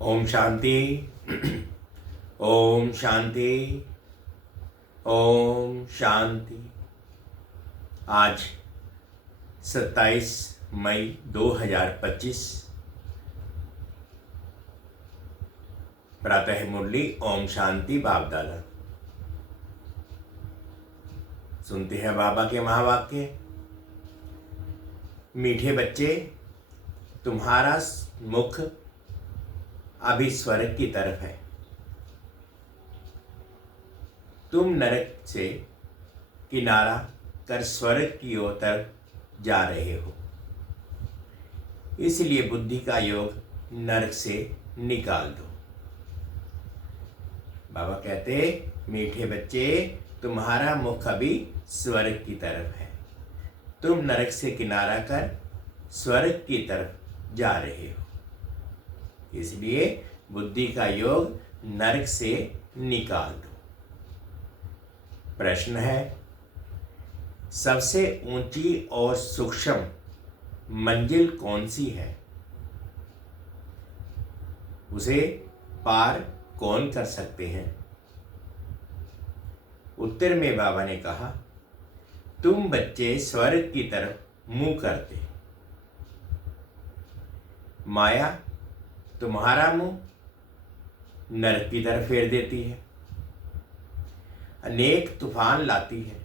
ओम शांति। ओम शांति। ओम शांति। आज 27 मई 2025 प्रातः मुरली ओम शांति बाप दादा। सुनते हैं बाबा के महावाक्य। मीठे बच्चे, तुम्हारा मुख अभी स्वर्ग की तरफ है। तुम नरक से किनारा कर स्वर्ग की ओर तरफ जा रहे हो, इसलिए बुद्धि का योग नरक से निकाल दो। बाबा कहते, मीठे बच्चे, तुम्हारा मुख अभी स्वर्ग की तरफ है। तुम नरक से किनारा कर स्वर्ग की तरफ जा रहे हो, इसलिए बुद्धि का योग नरक से निकाल दो। प्रश्न है, सबसे ऊंची और सूक्ष्म मंजिल कौन सी है? उसे पार कौन कर सकते हैं? उत्तर में बाबा ने कहा, तुम बच्चे स्वर्ग की तरफ मुंह करते, माया तुम्हारा मुंह नरक की तरफ फेर देती है, अनेक तूफान लाती है।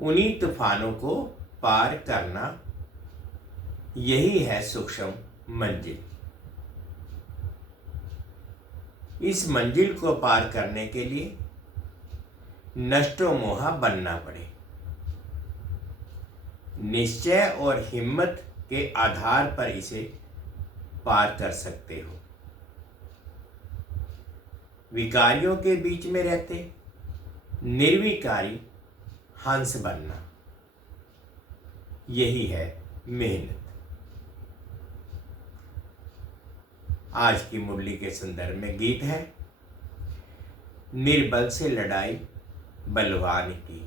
उन्हीं तूफानों को पार करना, यही है सूक्ष्म मंजिल। इस मंजिल को पार करने के लिए नष्टो मोहा बनना पड़े। निश्चय और हिम्मत के आधार पर इसे पार कर सकते हो। विकारियों के बीच में रहते निर्विकारी हंस बनना, यही है मेहनत। आज की मुरली के संदर्भ में गीत है, निर्बल से लड़ाई बलवान की।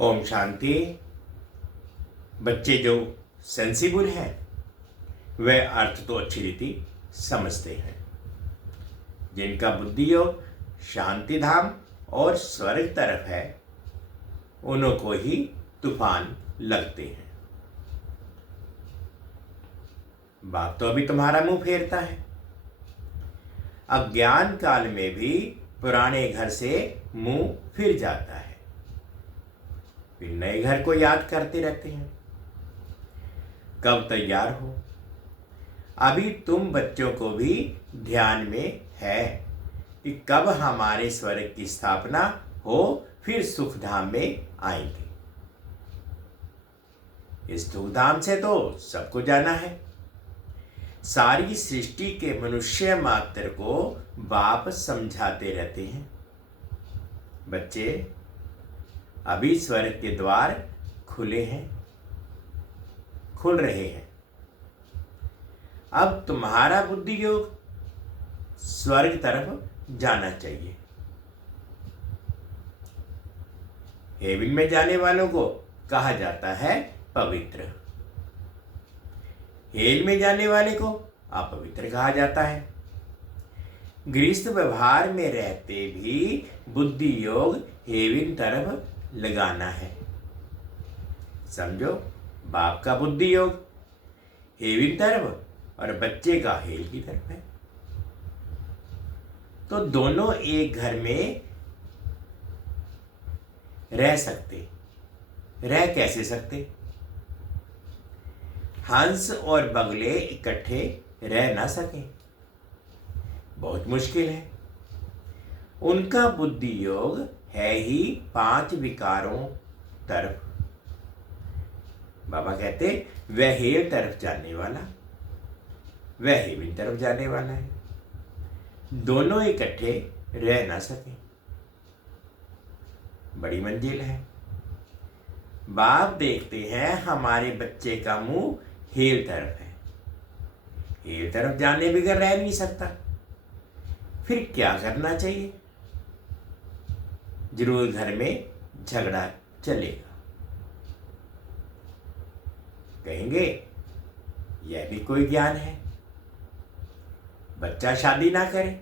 ओम शांति। बच्चे जो सेंसिबल हैं वह अर्थ तो अच्छी रीति समझते हैं। जिनका बुद्धि योग शांति धाम और स्वर्ग तरफ है उन्हों को ही तूफान लगते हैं। बाप तो अभी तुम्हारा मुंह फेरता है। अज्ञान काल में भी पुराने घर से मुंह फिर जाता है, फिर नए घर को याद करते रहते हैं। कब तैयार हो? अभी तुम बच्चों को भी ध्यान में है कि कब हमारे स्वर्ग की स्थापना हो, फिर सुखधाम में आएंगे। इस दुखधाम से तो सबको जाना है। सारी सृष्टि के मनुष्य मात्र को बाप समझाते रहते हैं। बच्चे, अभी स्वर्ग के द्वार खुले हैं, खुल रहे हैं। अब तुम्हारा बुद्धि योग स्वर्ग तरफ जाना चाहिए। हेवन में जाने वालों को कहा जाता है पवित्र, हेल में जाने वाले को अपवित्र कहा जाता है। गृहस्थ व्यवहार में रहते भी बुद्धि योग हेवन तरफ लगाना है। समझो, बाप का बुद्धि योग हेवन तरफ और बच्चे का हेल की तरफ है। तो दोनों एक घर में रह सकते। रह कैसे सकते? हंस और बगले इकट्ठे रह ना सके, बहुत मुश्किल है। उनका बुद्धि योग है ही 5 विकारों तरफ। बाबा कहते वह हेल तरफ जाने वाला, वह हेवन तरफ जाने वाला है। दोनों इकट्ठे रह ना सके, बड़ी मंजिल है। बाप देखते हैं हमारे बच्चे का मुंह हेल तरफ है, हेल तरफ जाने बगैर रह नहीं सकता। फिर क्या करना चाहिए? जरूर घर में झगड़ा चलेगा। कहेंगे यह भी कोई ज्ञान है, बच्चा शादी ना करे।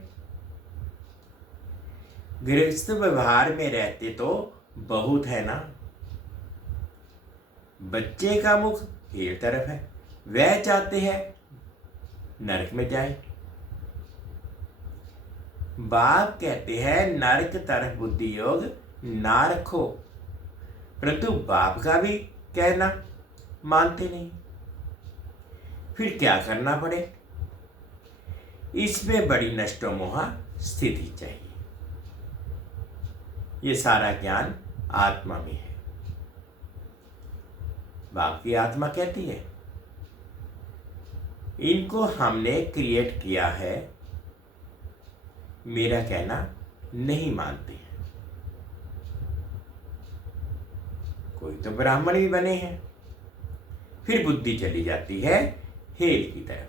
गृहस्थ व्यवहार में रहते तो बहुत है ना। बच्चे का मुख हेल तरफ है, वह चाहते हैं नरक में जाए। बाप कहते हैं नरक तरफ बुद्धि योग ना रखो, परंतु बाप का भी कहना मानते नहीं। फिर क्या करना पड़े? इसमें बड़ी नष्टो मोहा स्थिति चाहिए। ये सारा ज्ञान आत्मा में है। बाप की आत्मा कहती है इनको हमने क्रिएट किया है, मेरा कहना नहीं मानते हैं। कोई तो ब्राह्मण भी बने हैं, फिर बुद्धि चली जाती है हेल की तरफ।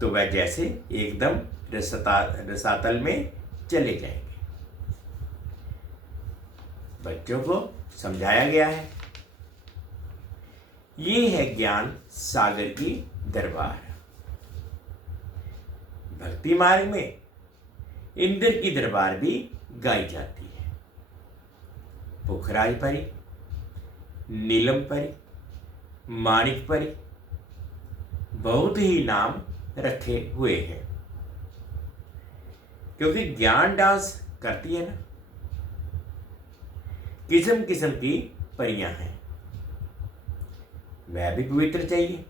तो वह जैसे एकदम रसातल में चले जाएंगे। बच्चों को समझाया गया है, ये है ज्ञान सागर की दरबार। भक्ति मार्ग में इंद्र की दरबार भी गाई जाती है। पुखराज परी, नीलम परी, माणिक परी, बहुत ही नाम रखे हुए हैं, क्योंकि ज्ञान डांस करती है ना। किस्म किस्म की परियां हैं, वह भी पवित्र चाहिए।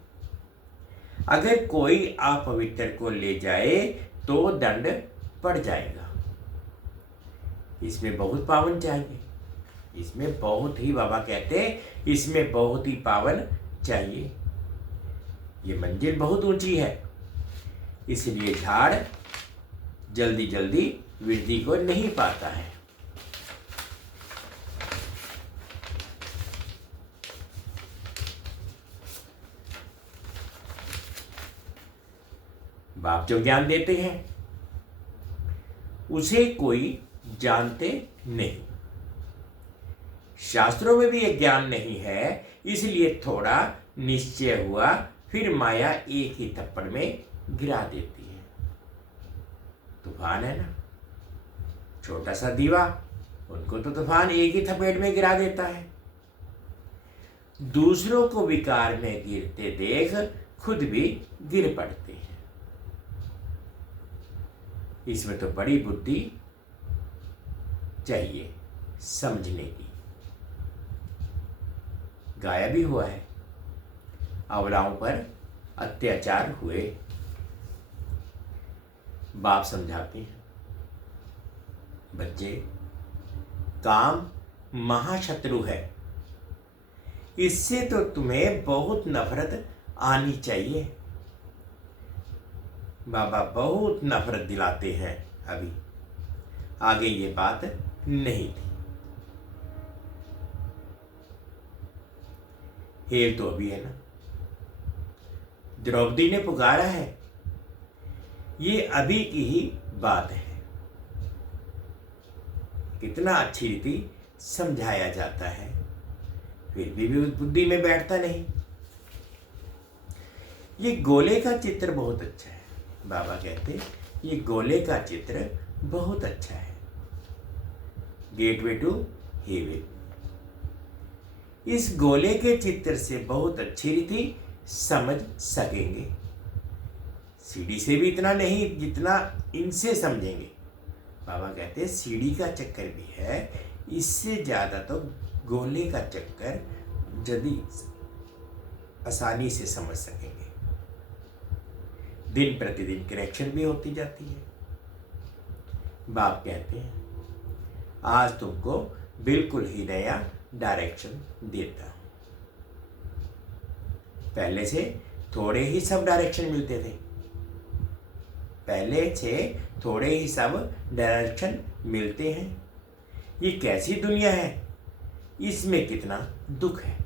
अगर कोई अपवित्र को ले जाए तो दंड पड़ जाएगा। इसमें बहुत पावन चाहिए, इसमें बहुत ही, बाबा कहते इसमें बहुत ही पावन चाहिए। ये मंजिल बहुत ऊंची है, इसलिए झाड़ जल्दी जल्दी वृद्धि को नहीं पाता है। बाप जो ज्ञान देते हैं उसे कोई जानते नहीं। शास्त्रों में भी ये ज्ञान नहीं है, इसलिए थोड़ा निश्चय हुआ, फिर माया एक ही थप्पड़ में गिरा देती है। तूफान है ना, छोटा सा दीवा, उनको तो तूफान एक ही थपेट में गिरा देता है। दूसरों को विकार में गिरते देख खुद भी गिर पड़ते हैं। इसमें तो बड़ी बुद्धि चाहिए समझने की। गाया भी हुआ है, अबलाओं पर अत्याचार हुए, बाप समझाते हैं, बच्चे काम महाशत्रु है, इससे तो तुम्हें बहुत नफरत आनी चाहिए। बाबा बहुत नफरत दिलाते हैं। अभी आगे ये बात नहीं थी। हेल तो अभी है ना। द्रौपदी ने पुकारा है, ये अभी की ही बात है। कितना अच्छी रीति समझाया जाता है, फिर भी बुद्धि में बैठता नहीं। ये गोले का चित्र बहुत अच्छा है। बाबा कहते ये गोले का चित्र बहुत अच्छा है। Gateway to heaven. इस गोले के चित्र से बहुत अच्छी रीति समझ सकेंगे। सीढ़ी से भी इतना नहीं जितना इनसे समझेंगे। बाबा कहते हैं सीढ़ी का चक्कर भी है, इससे ज़्यादा तो गोले का चक्कर यदि आसानी से समझ सकेंगे। दिन प्रतिदिन करेक्शन भी होती जाती है। बाप कहते हैं आज तुमको बिल्कुल ही नया डायरेक्शन देता हूं। पहले से थोड़े ही सब डायरेक्शन मिलते थे, पहले से थोड़े ही सब डायरेक्शन मिलते हैं। ये कैसी दुनिया है, इसमें कितना दुख है,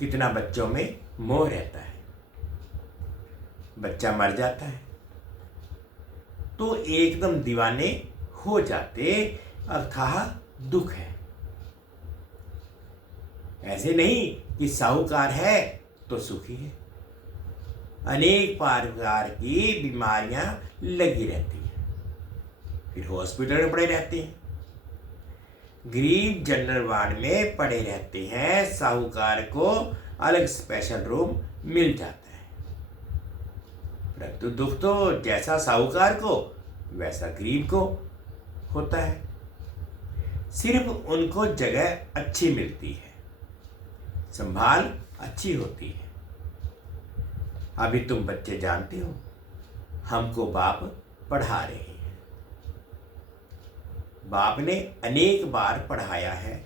कितना बच्चों में मोह रहता है। बच्चा मर जाता है तो एकदम दीवाने हो जाते, अथाह दुख है। ऐसे नहीं कि साहूकार है तो सुखी है। अनेक प्रकार की बीमारियां लगी रहती हैं, फिर हॉस्पिटल में पड़े रहते हैं, गरीब जनरल वार्ड में पड़े रहते हैं, साहूकार को अलग स्पेशल रूम मिल जाता है। परंतु दुख तो जैसा साहूकार को वैसा गरीब को होता है। सिर्फ उनको जगह अच्छी मिलती है, संभाल अच्छी होती है। अभी तुम बच्चे जानते हो, हमको बाप पढ़ा रहे हैं। बाप ने अनेक बार पढ़ाया है।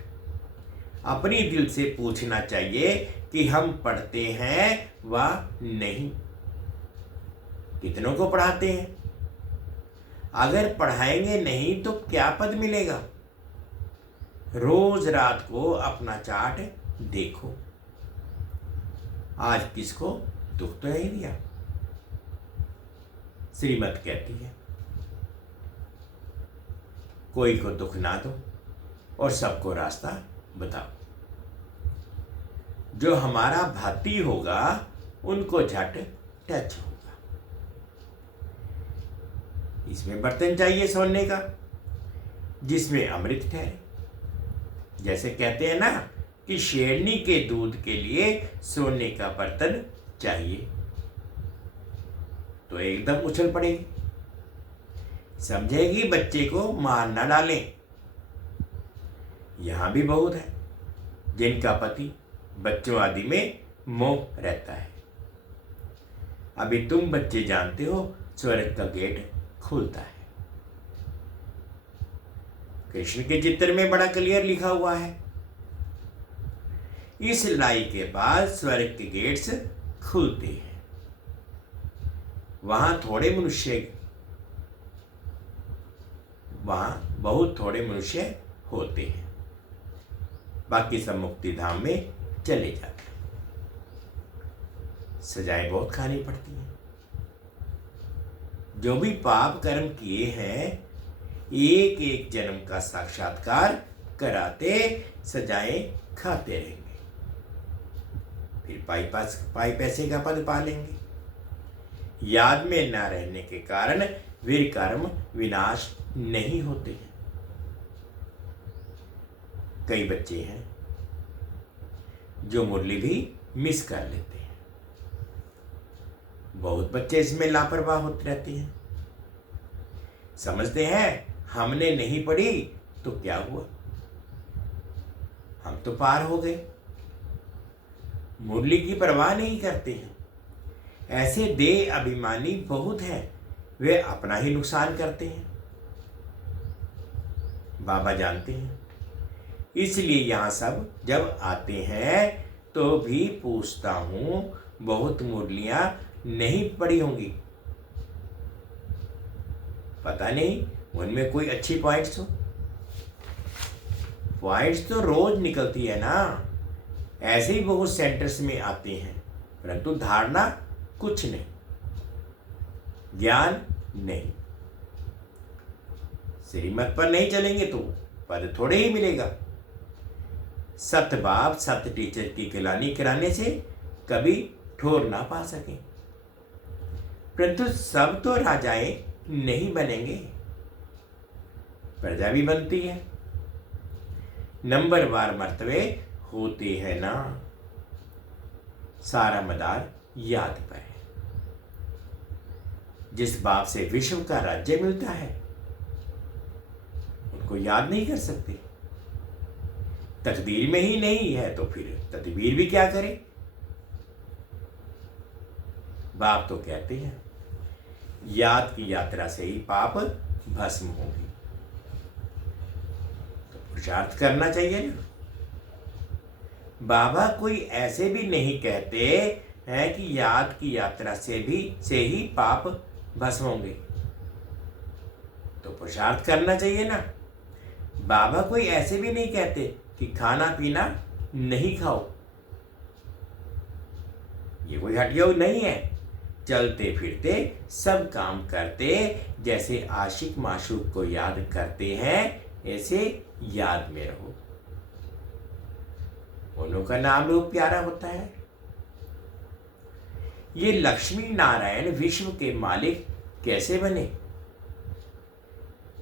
अपनी दिल से पूछना चाहिए कि हम पढ़ते हैं व नहीं। कितनों को पढ़ाते हैं? अगर पढ़ाएंगे नहीं तो क्या पद मिलेगा? रोज रात को अपना चार्ट देखो, आज किसको दुख तो नहीं दिया। श्रीमत कहती है कोई को दुख ना दो और सबको रास्ता बताओ। जो हमारा भाती होगा उनको झट टच होगा। इसमें बर्तन चाहिए सोने का जिसमें अमृत ठहरे। जैसे कहते हैं ना कि शेरनी के दूध के लिए सोने का बर्तन चाहिए, तो एकदम उछल पड़ेगी, समझेगी बच्चे को मार ना डालें। यहां भी बहुत है जिनका पति बच्चों आदि में मोह रहता है। अभी तुम बच्चे जानते हो स्वर्ग का गेट खुलता है। कृष्ण के चित्र में बड़ा क्लियर लिखा हुआ है, इस लड़ाई के बाद स्वर्ग के गेट्स खुलते हैं। वहां बहुत थोड़े मनुष्य होते हैं, बाकी सब मुक्ति धाम में चले जाते हैं। सजाएं बहुत खानी पड़ती हैं। जो भी पाप कर्म किए हैं एक एक जन्म का साक्षात्कार कराते सजाएं खाते रहेंगे, फिर पाई पैसे का पद पा लेंगे। याद में न रहने के कारण वीर कर्म विनाश नहीं होते हैं। कई बच्चे हैं जो मुरली भी मिस कर लेते हैं। बहुत बच्चे इसमें लापरवाह होते रहते हैं। समझते हैं हमने नहीं पढ़ी तो क्या हुआ, हम तो पार हो गए। मुरली की परवाह नहीं करते हैं। ऐसे देह अभिमानी बहुत हैं, वे अपना ही नुकसान करते हैं। बाबा जानते हैं, इसलिए यहां सब जब आते हैं तो भी पूछता हूं, बहुत मुरलियां नहीं पड़ी होंगी, पता नहीं उनमें कोई अच्छी पॉइंट्स हो। पॉइंट्स तो रोज निकलती है ना। ऐसे ही बहुत सेंटर्स में आते हैं, परंतु धारणा कुछ नहीं, ज्ञान नहीं। श्रीमत पर नहीं चलेंगे तो पद थोड़े ही मिलेगा। सत बाप सत टीचर की गिलानी कराने से कभी ठोर ना पा सके, परंतु सब तो राजाएं नहीं बनेंगे, प्रजा भी बनती है। नंबरवार मर्तबे होते हैं ना। सारा मदार याद पर है। जिस बाप से विश्व का राज्य मिलता है उनको याद नहीं कर सकते। तकदीर में ही नहीं है तो फिर तदबीर भी क्या करे। बाप तो कहते हैं याद की यात्रा से ही पाप भस्म होगी, तो पुरुषार्थ करना चाहिए ना। बाबा कोई ऐसे भी नहीं कहते हैं कि याद की यात्रा से ही पाप भस्म होंगे, तो पुरुषार्थ करना चाहिए ना। बाबा कोई ऐसे भी नहीं कहते कि खाना पीना नहीं खाओ, ये कोई हटिया नहीं है। चलते फिरते सब काम करते, जैसे आशिक माशूक को याद करते हैं ऐसे याद में रहो। उन्हों का नाम रूप प्यारा होता है। ये लक्ष्मी नारायण विश्व के मालिक कैसे बने,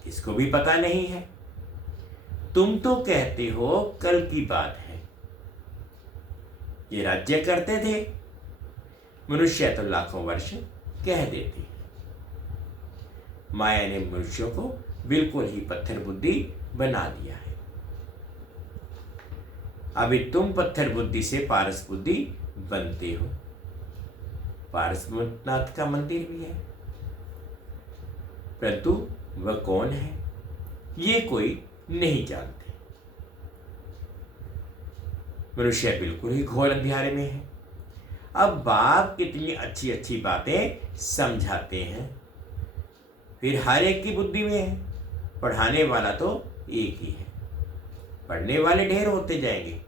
किसको भी पता नहीं है। तुम तो कहते हो कल की बात है। ये राज्य करते थे, मनुष्य तो लाखों वर्ष कह देते। माया ने मनुष्यों को बिल्कुल ही पत्थर बुद्धि बना दिया है। अभी तुम पत्थर बुद्धि से पारस बुद्धि बनते हो। पारसनाथ का मंदिर भी है, परंतु वह कौन है ये कोई नहीं जानते। मनुष्य बिल्कुल ही घोर अंधियारे में है। अब बाप कितनी अच्छी अच्छी बातें समझाते हैं, फिर हर एक की बुद्धि में है। पढ़ाने वाला तो एक ही है, पढ़ने वाले ढेर होते जाएंगे।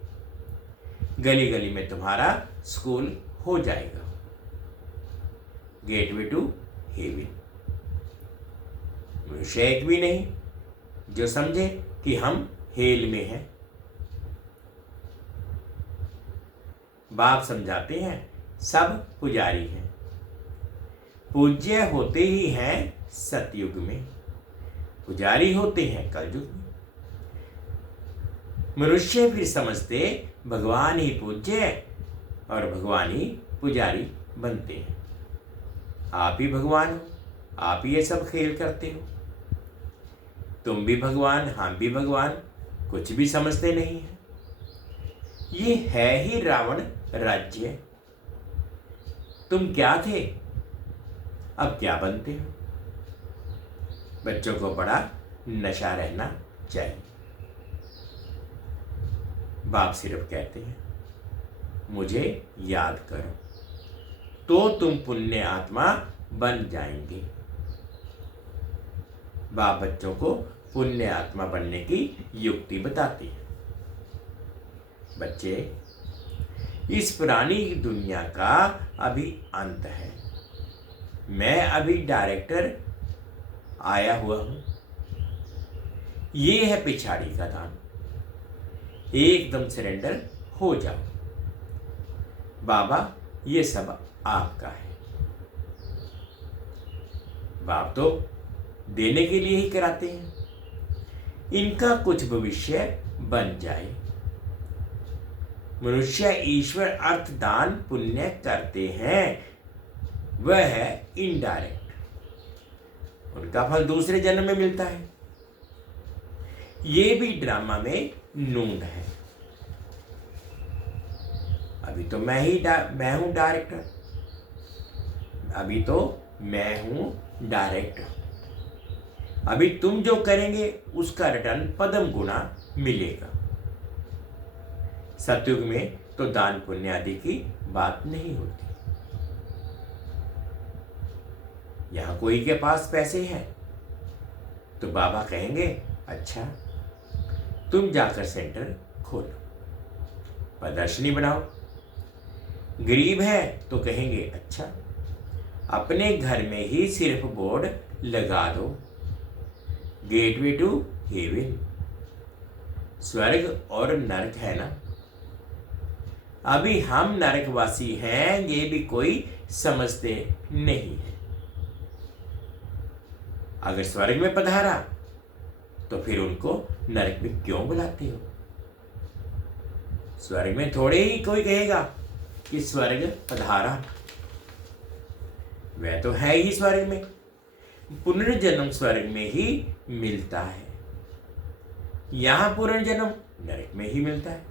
गली गली में तुम्हारा स्कूल हो जाएगा, गेटवे टू हेवन। मनुष्य एक भी नहीं जो समझे कि हम हेल में हैं। बाप समझाते हैं सब पुजारी हैं, पूज्य होते ही हैं सतयुग में, पुजारी होते हैं कलयुग में। मनुष्य फिर समझते भगवान ही पूज्य और भगवान ही पुजारी बनते हैं। आप ही भगवान हो, आप ही ये सब खेल करते हो। तुम भी भगवान, हम भी भगवान, कुछ भी समझते नहीं है। ये है ही रावण राज्य। तुम क्या थे, अब क्या बनते हो। बच्चों को बड़ा नशा रहना चाहिए। बाप सिर्फ कहते हैं मुझे याद करो तो तुम पुण्य आत्मा बन जाएंगे। बाप बच्चों को पुण्य आत्मा बनने की युक्ति बताती है। बच्चे, इस पुरानी दुनिया का अभी अंत है। मैं अभी डायरेक्टर आया हुआ हूं। ये है पिछाड़ी का दान। एकदम सरेंडर हो जाओ। बाबा ये सब आपका है। बाप तो देने के लिए ही कराते हैं। इनका कुछ भविष्य बन जाए। मनुष्य ईश्वर अर्थ दान पुण्य करते हैं, वह है इनडायरेक्ट। उनका फल दूसरे जन्म में मिलता है। ये भी ड्रामा में नूंद है। अभी तो मैं हूं डायरेक्टर। अभी तो मैं हूं डायरेक्टर। अभी तुम जो करेंगे उसका रिटर्न पदम गुना मिलेगा। सतयुग में तो दान पुण्य आदि की बात नहीं होती। यहां कोई के पास पैसे हैं तो बाबा कहेंगे अच्छा तुम जाकर सेंटर खोलो, प्रदर्शनी बनाओ। गरीब है तो कहेंगे अच्छा अपने घर में ही सिर्फ बोर्ड लगा दो, गेटवे टू हेवन। स्वर्ग और नरक है ना। अभी हम नरकवासी हैं, ये भी कोई समझते नहीं है। अगर स्वर्ग में पधारा तो फिर उनको नरक में क्यों बुलाते हो? स्वर्ग में थोड़े ही कोई कहेगा कि स्वर्ग पधारा। वह तो है ही स्वर्ग में। पुनर्जन्म स्वर्ग में ही मिलता है। यहां पुनर्जन्म नरक में ही मिलता है।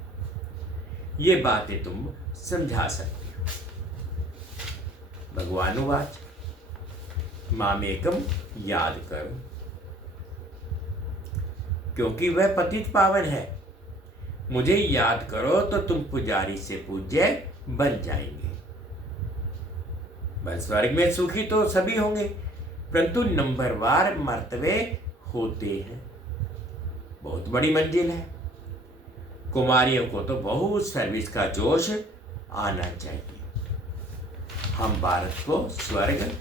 ये बातें तुम समझा सकते हो। भगवानुवाच मामेकम याद करो, क्योंकि वह पतित पावन है। मुझे याद करो तो तुम पुजारी से पूज्य बन जाएंगे। बस स्वर्ग में सुखी तो सभी होंगे, परंतु नंबरवार मर्तबे होते हैं। बहुत बड़ी मंजिल है। कुमारियों को तो बहुत सर्विस का जोश आना चाहिए। हम भारत को स्वर्ग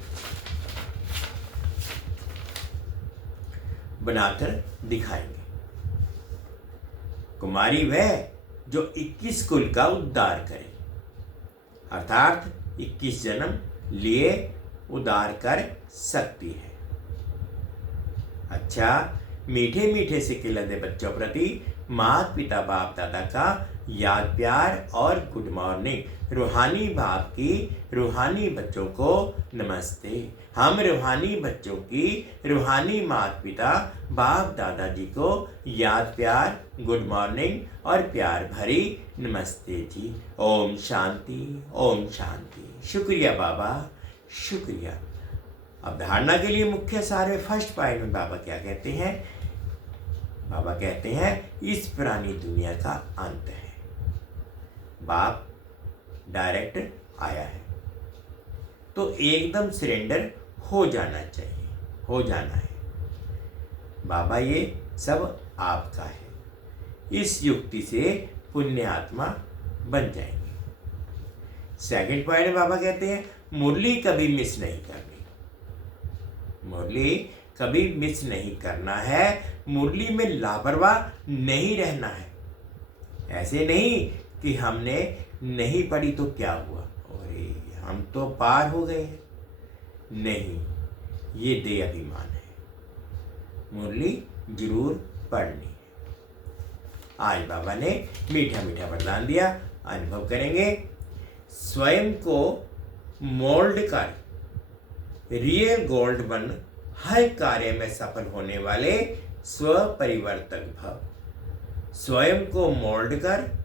बनाकर दिखाएंगे। कुमारी वह जो 21 कुल का उद्धार करे, अर्थात 21 जन्म लिए उद्धार कर सकती है। अच्छा, मीठे मीठे से खिलते बच्चों प्रति माता पिता बाप दादा का याद प्यार और गुड मॉर्निंग। रूहानी बाप की रूहानी बच्चों को नमस्ते। हम रूहानी बच्चों की रूहानी माता पिता बाप दादाजी को याद प्यार गुड मॉर्निंग और प्यार भरी नमस्ते जी। ओम शांति, ओम शांति। शुक्रिया बाबा, शुक्रिया। अब धारणा के लिए मुख्य सार में फर्स्ट पॉइंट में बाबा क्या कहते हैं? बाबा कहते हैं इस पुरानी दुनिया का अंत है। बाप डायरेक्ट आया है तो एकदम सरेंडर हो जाना चाहिए, हो जाना है। बाबा ये सब आपका है। इस युक्ति से पुण्य आत्मा बन जाएंगे। सेकंड पॉइंट में बाबा कहते हैं मुरली कभी मिस नहीं करनी। मुरली कभी मिस नहीं करना है। मुरली में लापरवाह नहीं रहना है। ऐसे नहीं कि हमने नहीं पढ़ी तो क्या हुआ, अरे हम तो पार हो गए हैं। नहीं, ये दे अभिमान है। मुरली जरूर पढ़नी है। आज बाबा ने मीठा मीठा वरदान दिया, अनुभव करेंगे। स्वयं को मोल्ड कर रियल गोल्ड बन हर कार्य में सफल होने वाले स्व परिवर्तक भव। स्वयं को मोल्ड कर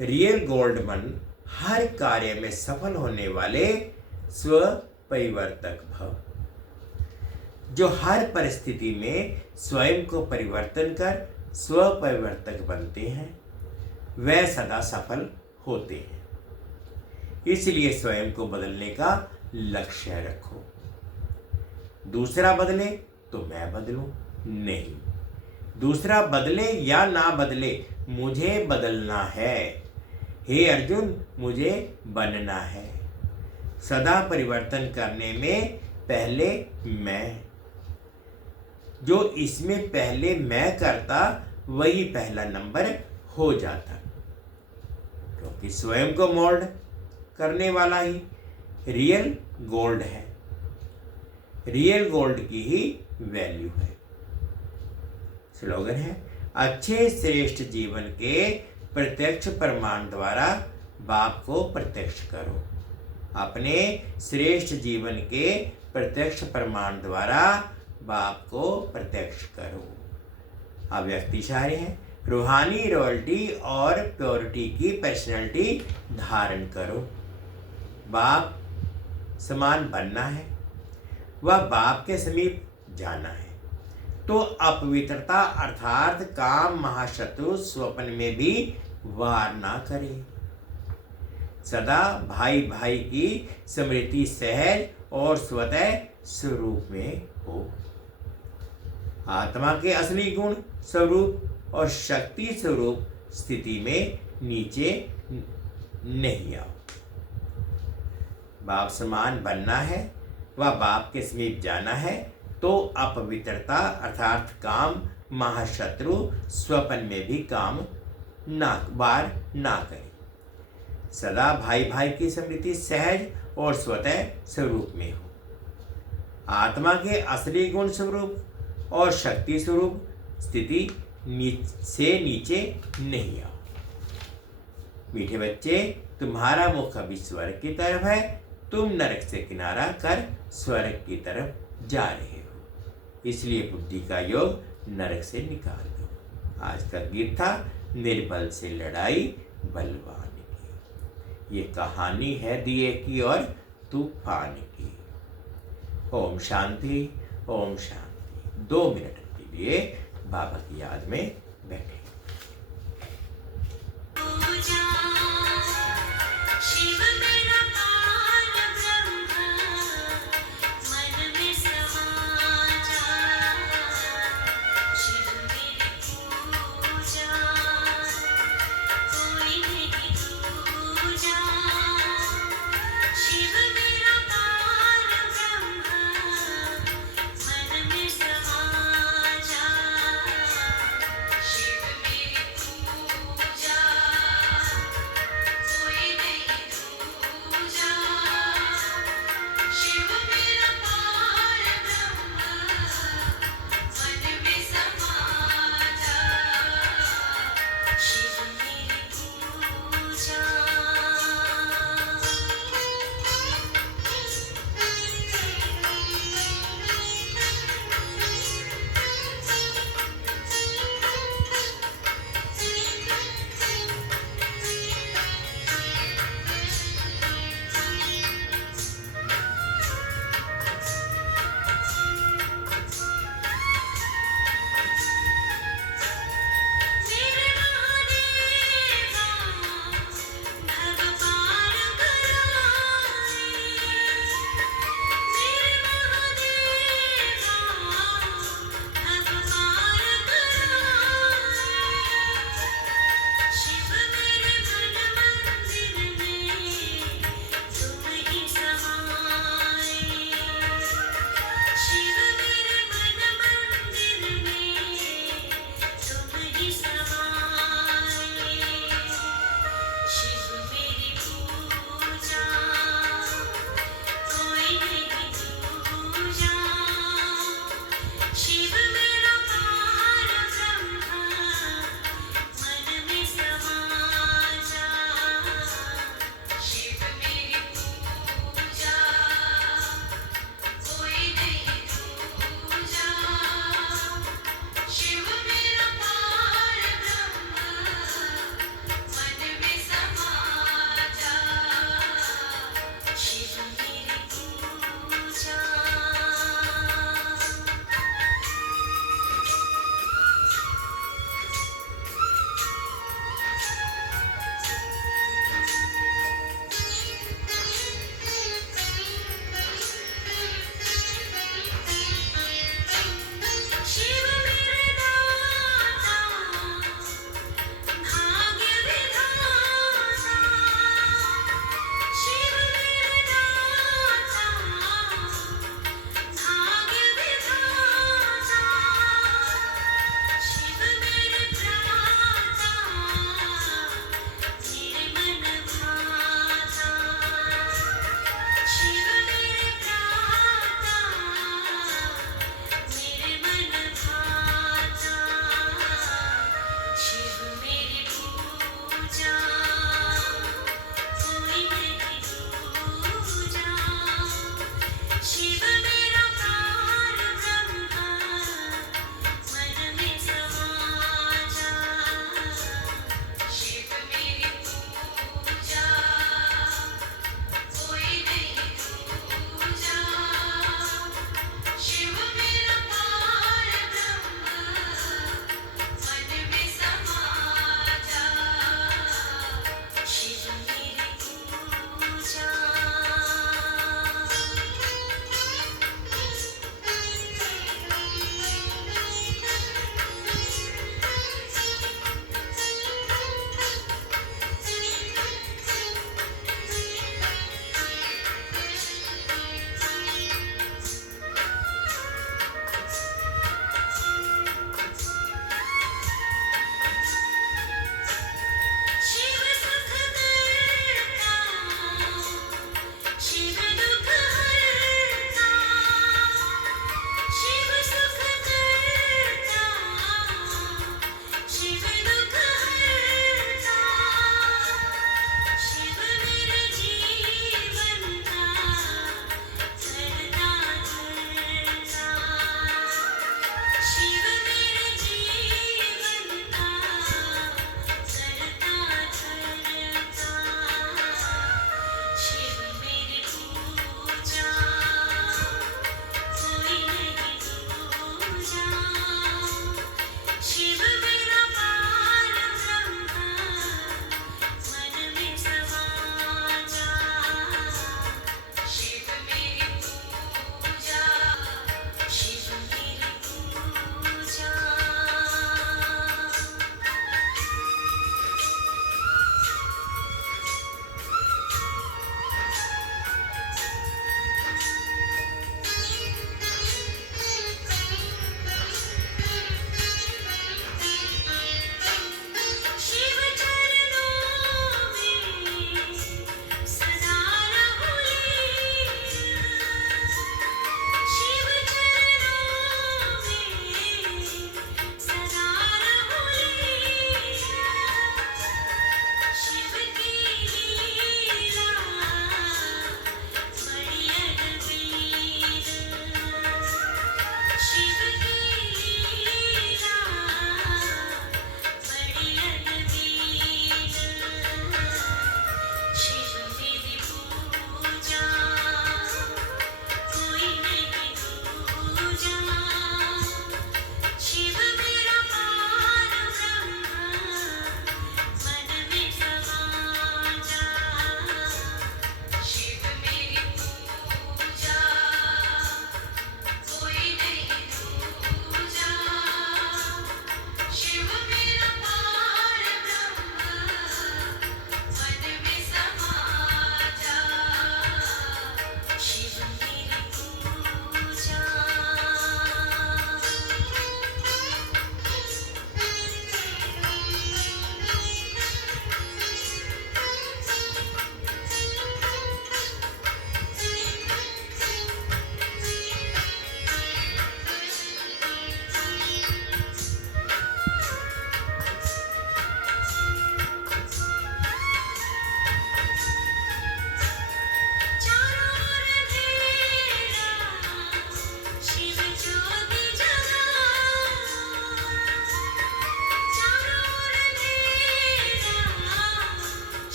रियल गोल्ड बन हर कार्य में सफल होने वाले स्व परिवर्तक भव। जो हर परिस्थिति में स्वयं को परिवर्तन कर स्व परिवर्तक बनते हैं, वह सदा सफल होते हैं। इसलिए स्वयं को बदलने का लक्ष्य रखो। दूसरा बदले तो मैं बदलूं नहीं, दूसरा बदले या ना बदले मुझे बदलना है। हे अर्जुन, मुझे बनना है। सदा परिवर्तन करने में पहले मैं, जो इसमें पहले मैं करता वही पहला नंबर हो जाता, क्योंकि स्वयं को मोल्ड करने वाला ही रियल गोल्ड है, रियल गोल्ड की ही वैल्यू है। स्लोगन है, अच्छे श्रेष्ठ जीवन के प्रत्यक्ष प्रमाण द्वारा बाप को प्रत्यक्ष करो। अपने श्रेष्ठ जीवन के प्रत्यक्ष प्रमाण द्वारा बाप को प्रत्यक्ष करो। अव्यक्ति इशारे हैं, रूहानी रॉयल्टी और प्योरिटी की पर्सनैलिटी धारण करो। बाप समान बनना है, वह बाप के समीप जाना है। तो अपवित्रता अर्थात काम महाशत्रु स्वप्न में भी वार ना करे। सदा भाई भाई की स्मृति सहज और स्वतः स्वरूप में हो। आत्मा के असली गुण स्वरूप और शक्ति स्वरूप स्थिति में नीचे नहीं आओ। बाप समान बनना है, वह बाप के समीप जाना है। तो अपवित्रता अर्थात काम महाशत्रु स्वप्न में भी काम वार ना करे। सदा भाई भाई की स्मृति सहज और स्वतः स्वरूप में हो। आत्मा के असली गुण स्वरूप और शक्ति स्वरूप स्थिति से नीचे नहीं आओ। मीठे बच्चे, तुम्हारा मुख अभी स्वर्ग की तरफ है, तुम नरक से किनारा कर स्वर्ग की तरफ जा रहे हो, इसलिए बुद्धि का योग नरक से निकाल दो। आज का गीत था निर्बल से लड़ाई बलवान की। ये कहानी है दिए की और तूफान की। ओम शांति, ओम शांति। 2 मिनट के लिए बाबा की याद में बैठे।